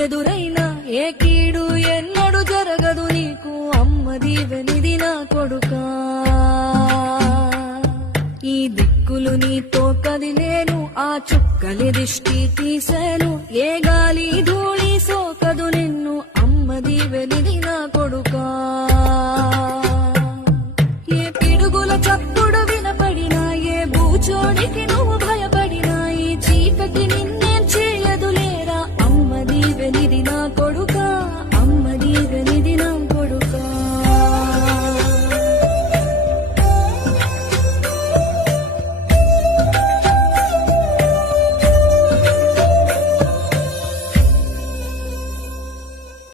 ఎదురైనా ఏ కీడు ఎన్నడు జరగదు నీకు అమ్మ దీవెనిది నా కొడుకా ఈ దిక్కులు నీతో కదిలేను ఆ చుక్కలి దిష్టి తీసేను ఏ గాలి ధూళి సోకదు నిన్ను అమ్మ దీవెనిది నా కొడుకా ఏ పిడుగుల చప్పుడు వినపడినా ఏ బూచోడికి నువ్వు భయపడినా ఈ చీకటి నిన్నేం చేయదులేరా అమ్మ దీవెనిది నా